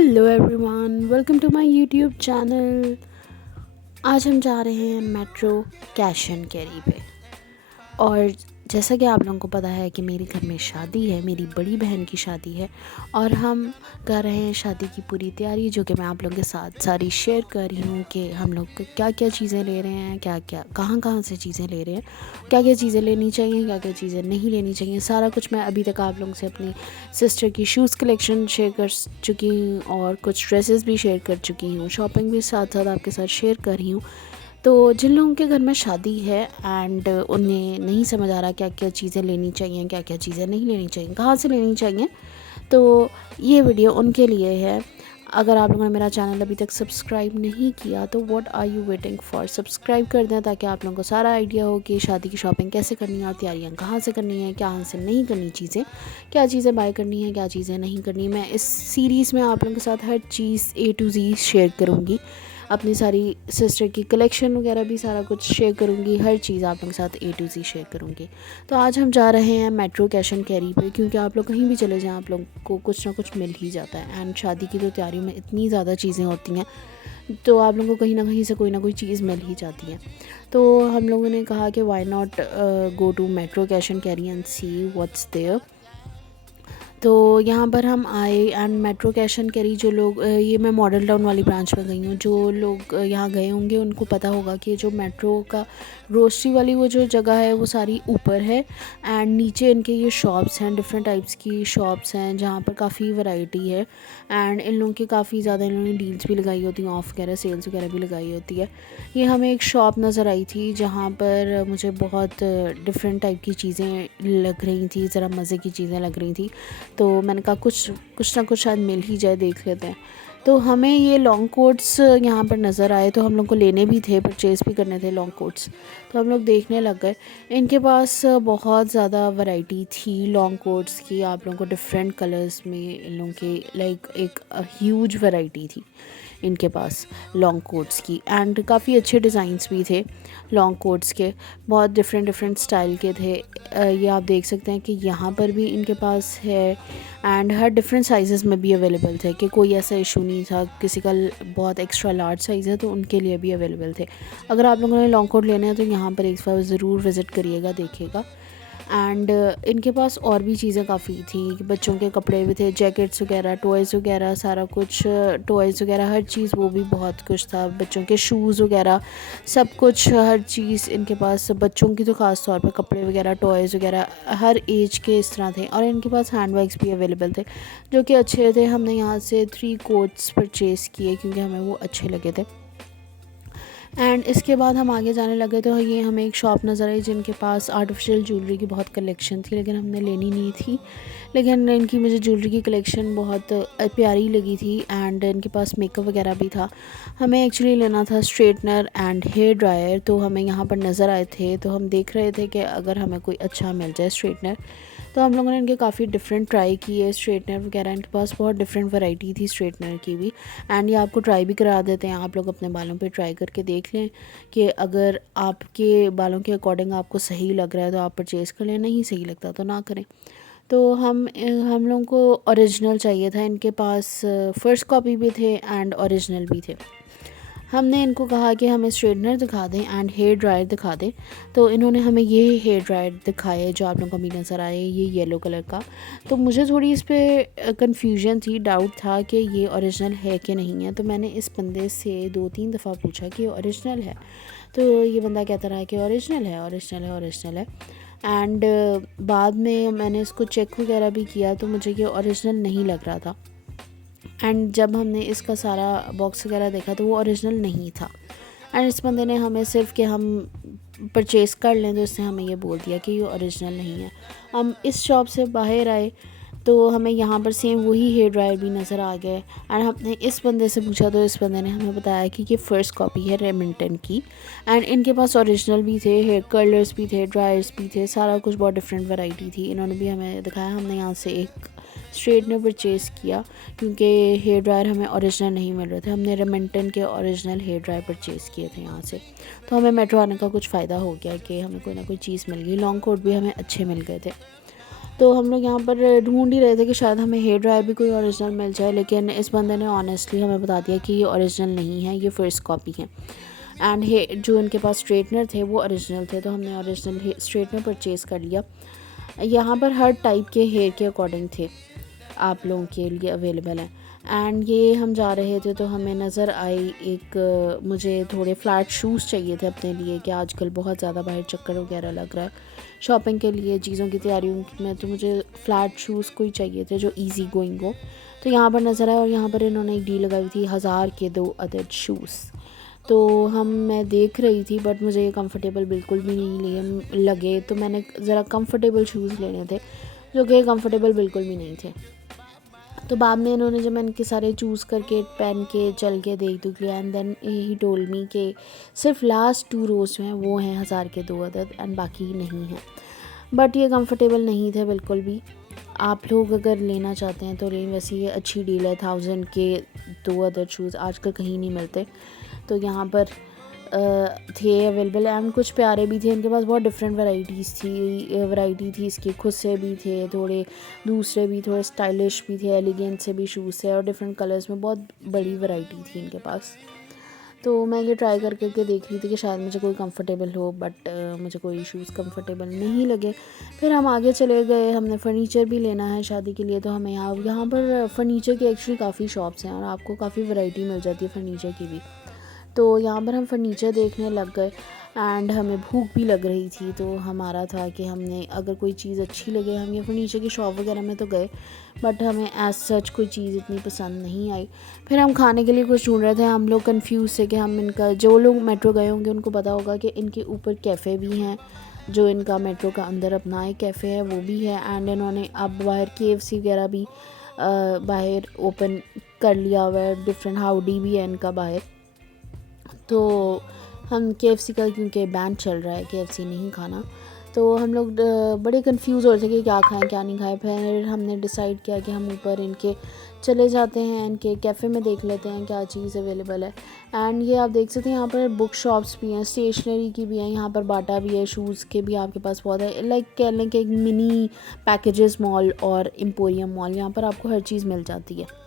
Hello everyone, welcome to my YouTube channel. आज हम जा रहे हैं मेट्रो कैश एंड कैरी पे। और जैसा कि आप लोगों को पता है कि मेरे घर में शादी है, मेरी बड़ी बहन की शादी है और हम कर रहे हैं शादी की पूरी तैयारी, जो कि मैं आप लोगों के साथ सारी शेयर कर रही हूँ कि हम लोग क्या क्या चीज़ें ले रहे हैं, क्या क्या कहाँ कहाँ से चीज़ें ले रहे हैं, क्या क्या चीज़ें लेनी चाहिए, क्या क्या चीज़ें नहीं लेनी चाहिए। सारा कुछ मैं अभी तक आप लोगों से अपनी सिस्टर की शूज़ कलेक्शन शेयर कर चुकी हूँ और कुछ ड्रेसेस भी शेयर कर चुकी हूँ, शॉपिंग भी साथ साथ आपके साथ शेयर कर रही हूँ। तो जिन लोगों के घर में शादी है एंड उन्हें नहीं समझ आ रहा क्या क्या चीज़ें लेनी चाहिए, क्या क्या चीज़ें नहीं लेनी चाहिए, कहाँ से लेनी चाहिए, तो ये वीडियो उनके लिए है। अगर आप लोगों ने मेरा चैनल अभी तक सब्सक्राइब नहीं किया तो what are you waiting for, subscribe कर दें ताकि आप लोगों को सारा आइडिया हो कि शादी की शॉपिंग कैसे करनी है और तैयारियां कहाँ से करनी है, कहाँ से नहीं करनी चीज़ें, क्या चीज़ें बाय करनी है, क्या चीज़ें नहीं करनी। मैं इस सीरीज़ में आप लोगों के साथ हर चीज़ A to Z शेयर करूँगी, अपनी सारी सिस्टर की कलेक्शन वगैरह भी सारा कुछ शेयर करूँगी, हर चीज़ आप लोगों के साथ A to Z शेयर करूँगी। तो आज हम जा रहे हैं मेट्रो कैश एंड कैरी पे, क्योंकि आप लोग कहीं भी चले जाएं आप लोग को कुछ ना कुछ मिल ही जाता है। एंड शादी की तो तैयारी में इतनी ज़्यादा चीज़ें होती हैं तो आप लोगों को कहीं ना कहीं से कोई ना कोई चीज़ मिल ही जाती है। तो हम लोगों ने कहा कि why not go to metro cash and carry and see what's there. तो यहाँ पर हम आए and metro cash and carry जो लोग ये मैं मॉडल टाउन वाली ब्रांच में गई हूँ, जो लोग यहाँ गए होंगे उनको पता होगा कि जो मेट्रो का रोस्ट्री वाली वो जो जगह है वो सारी ऊपर है एंड नीचे इनके ये शॉप्स हैं, डिफरेंट टाइप्स की शॉप्स हैं जहाँ पर काफ़ी वैरायटी है। एंड इन लोगों की काफ़ी ज़्यादा इन लोगों ने डील्स भी लगाई होती हैं, ऑफ वगैरह सेल्स वगैरह भी लगाई होती है। ये हमें एक शॉप नज़र आई थी जहाँ पर मुझे बहुत डिफरेंट टाइप की चीज़ें लग रही थी, ज़रा मज़े की चीज़ें लग रही थी। तो मैंने कहा कुछ ना कुछ शायद मिल ही जाए, देख लेते हैं। तो हमें ये लॉन्ग कोट्स यहाँ पर नज़र आए, तो हम लोग को लेने भी थे, परचेज़ भी करने थे लॉन्ग कोट्स। तो हम लोग देखने लग गए। इनके पास बहुत ज़्यादा वैरायटी थी लॉन्ग कोट्स की, आप लोगों को डिफरेंट कलर्स में इन लोगों के लाइक एक ह्यूज वैरायटी थी इनके पास लॉन्ग कोट्स की। एंड काफ़ी अच्छे डिज़ाइंस भी थे लॉन्ग कोट्स के, बहुत डिफरेंट डिफरेंट स्टाइल के थे। ये आप देख सकते हैं कि यहाँ पर भी इनके पास है एंड हर डिफरेंट साइज़ में भी अवेलेबल थे, कि कोई ऐसा इशू नहीं था किसी का बहुत एक्स्ट्रा लार्ज साइज़ है तो उनके लिए भी अवेलेबल थे। अगर आप लोगों ने लॉन्ग कोट लेना है तो यहाँ पर एक बार ज़रूर विज़िट करिएगा, देखिएगा। एंड इनके पास और भी चीज़ें काफ़ी थी, बच्चों के कपड़े भी थे, जैकेट्स वगैरह, टॉयज़ वगैरह, सारा कुछ टॉयज़ वगैरह हर चीज़, वो भी बहुत कुछ था, बच्चों के शूज़ वगैरह सब कुछ, हर चीज़ इनके पास। बच्चों की तो ख़ास तौर पे कपड़े वगैरह, टॉयज़ वगैरह हर एज के इस तरह थे। और इनके पास हैंड बैग्स भी अवेलेबल थे जो कि अच्छे थे। हमने यहाँ से 3 कोट्स परचेज़ किए क्योंकि हमें वो अच्छे लगे थे। एंड इसके बाद हम आगे जाने लगे तो ये हमें एक शॉप नज़र आई जिनके पास आर्टिफिशियल ज्वेलरी की बहुत कलेक्शन थी, लेकिन हमने लेनी नहीं थी। लेकिन इनकी मुझे ज्वेलरी की कलेक्शन बहुत प्यारी लगी थी एंड इनके पास मेकअप वगैरह भी था। हमें एक्चुअली लेना था स्ट्रेटनर एंड हेयर ड्रायर, तो हमें यहाँ पर नज़र आए थे, तो हम देख रहे थे कि अगर हमें कोई अच्छा मिल जाए स्ट्रेटनर। तो हम लोगों ने इनके काफ़ी डिफरेंट ट्राई किए स्ट्रेटनर वगैरह, इनके पास बहुत डिफरेंट वैरायटी थी स्ट्रेटनर की भी। एंड ये आपको ट्राई भी करा देते हैं, आप लोग अपने बालों पे ट्राई करके देख लें कि अगर आपके बालों के अकॉर्डिंग आपको सही लग रहा है तो आप परचेज़ कर लें, नहीं सही लगता तो ना करें। तो हम लोगों को ओरिजिनल चाहिए था, इनके पास फ़र्स्ट कॉपी भी थे एंड ओरिजिनल भी थे। हमने इनको कहा कि हमें स्ट्रेटनर दिखा दें एंड हेयर ड्रायर दिखा दें, तो इन्होंने हमें ये हेयर ड्रायर दिखाए जो आप लोगों को भी नज़र आए, ये येलो कलर का। तो मुझे थोड़ी इस पर कन्फ्यूजन थी, डाउट था कि ये ओरिजिनल है कि नहीं है। तो मैंने इस बंदे से 2-3 दफ़ा पूछा कि ओरिजिनल है, तो ये बंदा कहता रहा कि ओरिजिनल है, ओरिजिनल है, ओरिजिनल है। एंड बाद में मैंने इसको चेक वगैरह भी किया तो मुझे ये ओरिजिनल नहीं लग रहा था। एंड जब हमने इसका सारा बॉक्स वगैरह देखा तो वो ओरिजिनल नहीं था। एंड इस बंदे ने हमें सिर्फ कि हम परचेज़ कर लें तो इसने हमें ये बोल दिया कि ये ओरिजिनल नहीं है। हम इस शॉप से बाहर आए तो हमें यहाँ पर सेम वही हेयर ड्रायर भी नज़र आ गए एंड हमने इस बंदे से पूछा तो इस बंदे ने हमें बताया कि ये फ़र्स्ट कॉपी है रेमिंटन की। एंड इनके पास ओरिजिनल भी थे, हेयर कर्लर्स भी थे, ड्रायर्स भी थे, सारा कुछ बहुत डिफरेंट वैरायटी थी। इन्होंने भी हमें दिखाया। हमने यहाँ से एक स्ट्रेटनर परचेज़ किया क्योंकि हेयर ड्रायर हमें ओरिजिनल नहीं मिल रहे थे। हमने रेमिंटन के ओरिजिनल हेयर ड्रायर परचेज़ किए थे यहाँ से। तो हमें मेट्रो आने का कुछ फ़ायदा हो गया कि हमें कोई ना कोई चीज़ मिल गई। लॉन्ग कोट भी हमें अच्छे मिल गए थे। तो हम लोग यहाँ पर ढूंढ ही रहे थे कि शायद हमें हेयर ड्रायर भी कोई ओरिजिनल मिल जाए, लेकिन इस बंदे ने ऑनेस्टली हमें बता दिया कि ये ओरिजिनल नहीं है, ये फ़र्स्ट कॉपी है। एंड जो इनके पास स्ट्रेटनर थे वो ओरिजिनल थे, तो हमने ओरिजिनल स्ट्रेटनर परचेज़ कर लिया। यहाँ पर हर टाइप के हेयर के अकॉर्डिंग थे, आप लोगों के लिए अवेलेबल हैं। एंड ये हम जा रहे थे तो हमें नज़र आई एक मुझे थोड़े फ्लैट शूज़ चाहिए थे अपने लिए, कि आजकल बहुत ज़्यादा बाहर चक्कर वगैरह लग रहा है शॉपिंग के लिए, चीज़ों की तैयारियों में, तो मुझे फ़्लैट शूज़ कोई चाहिए थे जो इजी गोइंग हो। तो यहाँ पर नज़र आया और यहाँ पर इन्होंने एक डील लगाई थी 1000 के 2 अदद शूज़। तो मैं देख रही थी, बट मुझे ये कंफर्टेबल बिल्कुल भी नहीं लगे, तो मैंने ज़रा कंफर्टेबल शूज़ लेने थे, जो कि कंफर्टेबल बिल्कुल भी नहीं थे। तो बाद में इन्होंने जब मैं इनके सारे चूज़ करके पहन के चल के देख लिया, and then he told me कि सिर्फ लास्ट 2 रोज़ जो हैं वो हैं 1000 के 2 अदद एंड बाकी नहीं हैं। बट ये कंफर्टेबल नहीं थे बिल्कुल भी। आप लोग अगर लेना चाहते हैं तो लें, वैसे ये अच्छी डील है। 1000 के 2 अदद शूज़ आजकल कहीं नहीं मिलते, तो यहाँ पर थे अवेलेबल, एंड कुछ प्यारे भी थे। इनके पास बहुत डिफरेंट वैरायटी थी इसकी, खुद से भी थे थोड़े, दूसरे भी थोड़े स्टाइलिश भी थे, एलिगेंट से भी शूज़ थे, और डिफरेंट कलर्स में बहुत बड़ी वैरायटी थी इनके पास। तो मैं ये ट्राई करके देख रही थी कि शायद मुझे कोई कंफर्टेबल हो, बट मुझे कोई शूज़ कंफर्टेबल नहीं लगे। फिर हम आगे चले गए, हमने फ़र्नीचर भी लेना है शादी के लिए, तो हमें यहाँ पर फ़र्नीचर की एक्चुअली काफ़ी शॉप्स हैं और आपको काफ़ी वैरायटी मिल जाती है फ़र्नीचर की भी। तो यहाँ पर हम फ़र्नीचर देखने लग गए, एंड हमें भूख भी लग रही थी, तो हमारा था कि हमने अगर कोई चीज़ अच्छी लगे, हम ये फ़र्नीचर की शॉप वगैरह में तो गए, बट हमें एज सच कोई चीज़ इतनी पसंद नहीं आई। फिर हम खाने के लिए कुछ ढूंढ रहे थे, हम लोग कंफ्यूज थे कि हम इनका, जो लोग मेट्रो गए होंगे उनको पता होगा कि इनके ऊपर कैफ़े भी हैं, जो इनका मेट्रो का अंदर अपना एक कैफ़े है वो भी है, एंड इन्होंने अब बाहर KFC वगैरह भी बाहर ओपन कर लिया हुआ है, डिफरेंट हाउडी भी है इनका बाहर। तो हम KFC का, क्योंकि बैन चल रहा है KFC नहीं खाना, तो हम लोग बड़े कंफ्यूज हो रहे थे कि क्या खाएं क्या नहीं खाएं। फिर हमने डिसाइड किया कि हम ऊपर इनके चले जाते हैं, इनके कैफ़े में देख लेते हैं क्या चीज़ अवेलेबल है। एंड ये आप देख सकते हैं यहाँ पर बुक शॉप्स भी हैं, स्टेशनरी की भी हैं, यहाँ पर बाटा भी है, शूज़ के भी आपके पास बहुत है, लाइक कह लें कि एक मिनी पैकेजेस मॉल और एम्पोरियम मॉल, यहाँ पर आपको हर चीज़ मिल जाती है।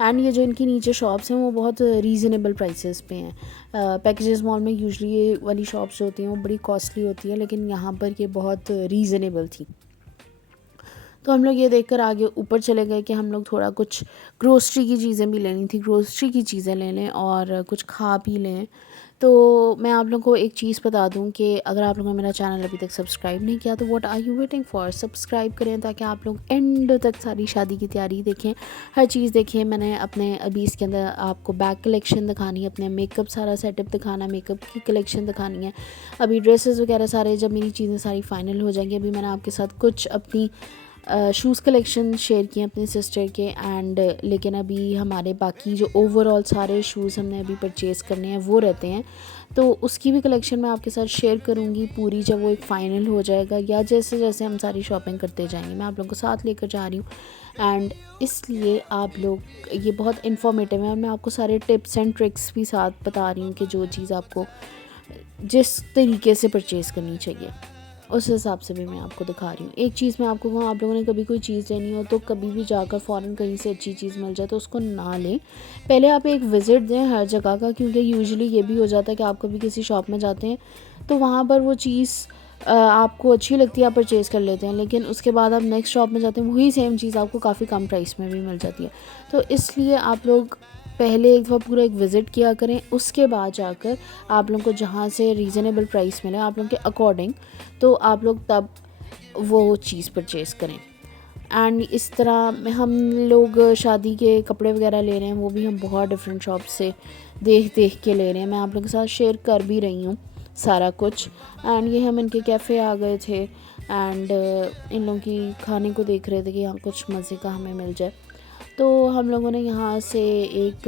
एंड ये जो इनकी नीचे शॉप्स हैं वो बहुत रीज़नेबल प्राइसेस पे हैं। पैकेजेस मॉल में यूजुअली ये वाली शॉप्स होती हैं वो बड़ी कॉस्टली होती हैं, लेकिन यहाँ पर ये बहुत रीज़नेबल थी। तो हम लोग ये देखकर आगे ऊपर चले गए कि हम लोग थोड़ा कुछ ग्रोसरी की चीज़ें भी लेनी थी, ग्रोसरी की चीज़ें ले लें और कुछ खा पी लें। तो मैं आप लोगों को एक चीज़ बता दूं कि अगर आप लोगों ने मेरा चैनल अभी तक सब्सक्राइब नहीं किया तो what are you waiting for, subscribe करें ताकि आप लोग एंड तक सारी शादी की तैयारी देखें, हर चीज़ देखें। मैंने अपने अभी इसके अंदर आपको बैग कलेक्शन दिखानी है, अपने मेकअप सारा सेटअप दिखाना है, मेकअप की कलेक्शन दिखानी है, अभी ड्रेसेस वगैरह सारे, जब मेरी चीज़ें सारी फाइनल हो जाएंगी। अभी मैंने आपके साथ कुछ अपनी शूज़ कलेक्शन शेयर किए अपने सिस्टर के, एंड लेकिन अभी हमारे बाकी जो ओवरऑल सारे शूज़ हमने अभी परचेज़ करने हैं वो रहते हैं, तो उसकी भी कलेक्शन मैं आपके साथ शेयर करूँगी पूरी, जब वो एक फ़ाइनल हो जाएगा या जैसे जैसे हम सारी शॉपिंग करते जाएंगे मैं आप लोगों को साथ लेकर जा रही हूँ। एंड इसलिए आप लोग, ये बहुत इन्फॉर्मेटिव है और मैं आपको सारे टिप्स एंड ट्रिक्स भी साथ बता रही हूँ कि जो चीज़ आपको जिस तरीके से परचेज़ करनी चाहिए उस हिसाब से भी मैं आपको दिखा रही हूँ। एक चीज़ मैं आपको कहूँ, आप लोगों ने कभी कोई चीज़ लेनी हो तो कभी भी जाकर फ़ौरन कहीं से अच्छी चीज़ मिल जाए तो उसको ना लें, पहले आप एक विज़िट दें हर जगह का, क्योंकि यूजुअली ये भी हो जाता है कि आप कभी किसी शॉप में जाते हैं तो वहाँ पर वो चीज़ आपको अच्छी लगती है, आप परचेज़ कर लेते हैं, लेकिन उसके बाद आप नेक्स्ट शॉप में जाते हैं वही सेम चीज़ आपको काफ़ी कम प्राइस में भी मिल जाती है। तो इसलिए आप लोग पहले एक दफ़ा पूरा एक विज़िट किया करें, उसके बाद जाकर आप लोगों को जहाँ से रीज़नेबल प्राइस मिले आप लोगों के अकॉर्डिंग, तो आप लोग तब वो चीज़ परचेज़ करें। एंड इस तरह में हम लोग शादी के कपड़े वगैरह ले रहे हैं, वो भी हम बहुत डिफरेंट शॉप से देख देख के ले रहे हैं, मैं आप लोगों के साथ शेयर कर भी रही हूँ सारा कुछ। एंड ये हम इनके कैफ़े आ गए थे, एंड इन लोगों की खाने को देख रहे थे कि यहाँ कुछ मज़े का हमें मिल जाए। तो हम लोगों ने यहाँ से एक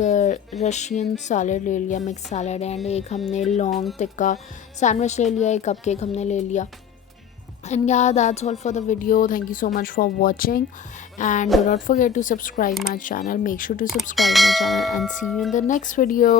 रशियन सैलड ले लिया, मिक्स सैलड, एंड एक हमने लॉन्ग टिक्का सैंडविच ले लिया, एक कपकेक हमने ले लिया। And yeah, that's all for the video. Thank you so much for watching, and do not forget to subscribe my channel. Make sure to subscribe my channel and see you in the next video.